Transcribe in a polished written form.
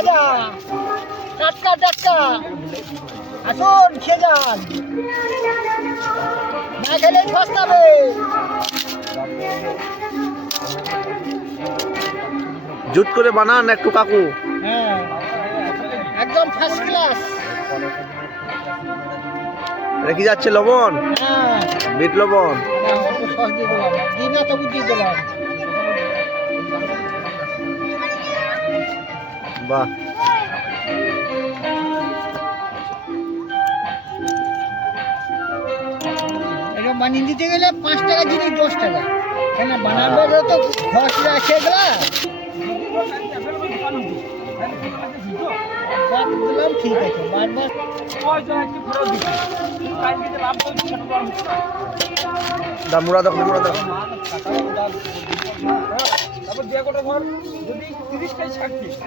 ভাজা টাটকা টাটকা আসুন খেয়ে যান না খেলে সস্তাবে জুট করে বানান একটু কাকু। হ্যাঁ একদম ফার্স্ট ক্লাস রেখে যাচ্ছে লবণ, হ্যাঁ বিট লবণ। একটু সস দিয়ে দিলাম দিন না তবু দিয়ে দিলাম বাহ, এটা বানিয়ে দিতে গেলে 5 টাকা জিনিস 10 টাকা কেন বানাবে তো খরচ আছে এগুলা দিলাম ঠিক আছে বারবার মুড়া দেখো, মুড়া দেখো। তারপর যে কটা ধর যদি 30 কেজি 60 কেজি